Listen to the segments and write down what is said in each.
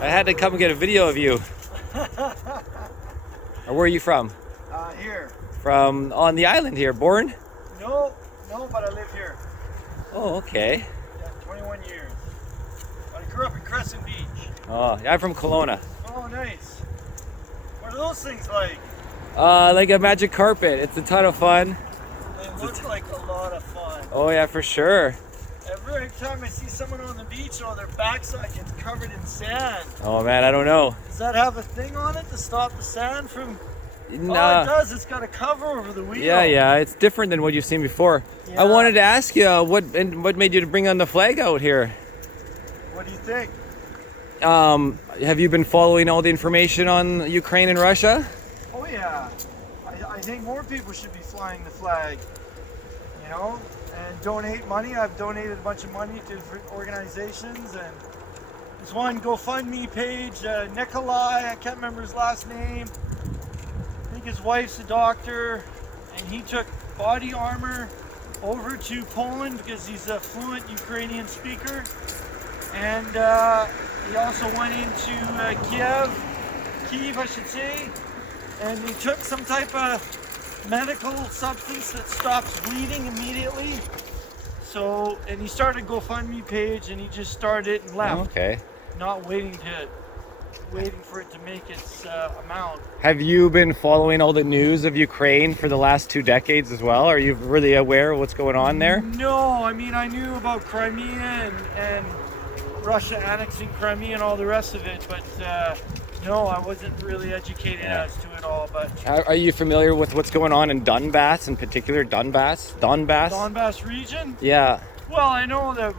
I had to come and get a video of you. Where are you from? Here. From on the island here. Born? No, but I live here. Oh, okay. Yeah, 21 years. I grew up in Crescent Beach. Oh, I'm from Kelowna. Oh, nice. What are those things like? Like a magic carpet. It's a ton of fun. They look like a lot of fun. Oh yeah, for sure. Every time I see someone on the beach, their backside gets covered in sand. Oh man, I don't know. Does that have a thing on it to stop the sand from... Nah. Oh, it does. It's got a cover over the wheel. Yeah. It's different than what you've seen before. Yeah. I wanted to ask you, what made you to bring on the flag out here? What do you think? Have you been following all the information on Ukraine and Russia? Oh yeah. I think more people should be flying the flag, and donate money. I've donated a bunch of money to different organizations, and there's one GoFundMe page, Nikolai, I can't remember his last name. I think his wife's a doctor, and he took body armor over to Poland because he's a fluent Ukrainian speaker. And he also went into Kyiv, I should say, and he took some type of medical substance that stops bleeding immediately. So, and he started a GoFundMe page, and he just started and left. Oh, okay. Not waiting for it to make its amount. Have you been following all the news of Ukraine for the last 2 decades as well? Are you really aware of what's going on there? No, I mean, I knew about Crimea and Russia annexing Crimea and all the rest of it, but no, I wasn't really educated as to it all. But are you familiar with what's going on in Donbass, in particular? Donbass region? Yeah. Well, I know that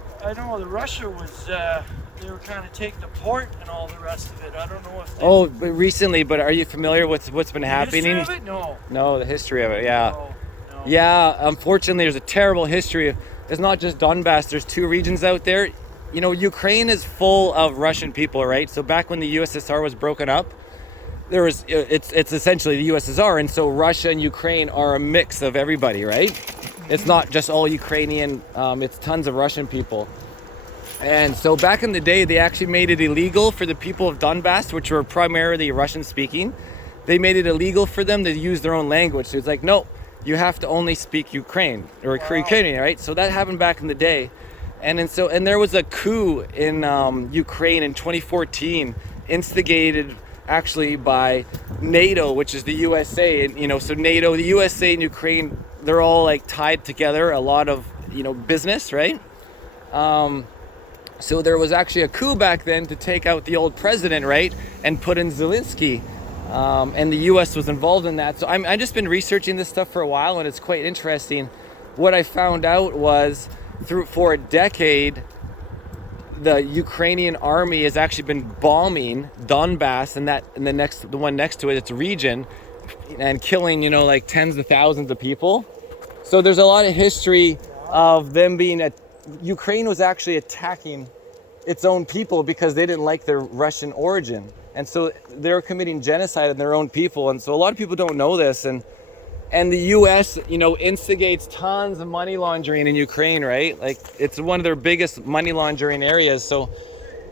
Russia was they were kind of taking the port and all the rest of it. I don't know if they... but recently. But are you familiar with what's been happening? The history of it? No, the history of it. Yeah. No. Yeah. Unfortunately, there's a terrible history. It's not just Donbass. There's 2 regions out there. Ukraine is full of Russian people, right? So back when the USSR was broken up, it's essentially the USSR, and so Russia and Ukraine are a mix of everybody, right? It's not just all Ukrainian, it's tons of Russian people. And so back in the day, they actually made it illegal for the people of Donbass, which were primarily Russian speaking. They made it illegal for them to use their own language. So it's like, no, you have to only speak Ukrainian, right? So that happened back in the day. And there was a coup in Ukraine in 2014, instigated actually by NATO, which is the USA. And so NATO, the USA, and Ukraine, they're all like tied together. A lot of business, right? So there was actually a coup back then to take out the old president, right, and put in Zelensky. And the US was involved in that. So I've just been researching this stuff for a while, and it's quite interesting. What I found out was, for a decade, the Ukrainian army has actually been bombing Donbass and the one next to it, its region, and killing like tens of thousands of people. So there's a lot of history of them Ukraine was actually attacking its own people because they didn't like their Russian origin, and so they were committing genocide on their own people. And so a lot of people don't know this, and the US, instigates tons of money laundering in Ukraine, right? Like, it's one of their biggest money laundering areas. So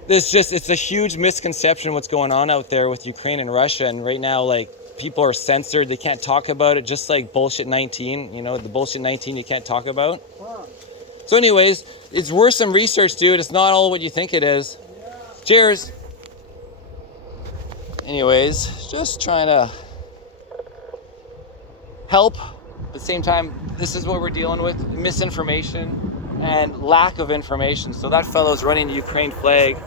it's a huge misconception what's going on out there with Ukraine and Russia. And right now, like, people are censored. They can't talk about it, just like bullshit 19, the bullshit 19 you can't talk about. So anyways, it's worth some research, dude. It's not all what you think it is. Cheers. Anyways, just trying to help. At the same time, this is what we're dealing with: misinformation and lack of information. So that fellow's running the Ukraine flag,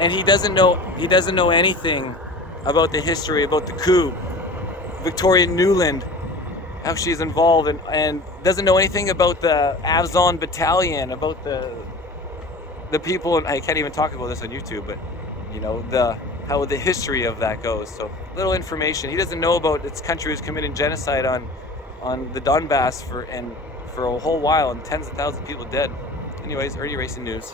and he doesn't know anything about the history, about the coup, Victoria Nuland, how she's involved, and doesn't know anything about the Avzon battalion, about the people. And I can't even talk about this on YouTube, but how the history of that goes. So little information. He doesn't know about its country was committing genocide on the Donbass for a whole while, and tens of thousands of people dead. Anyways, Irnieracing News.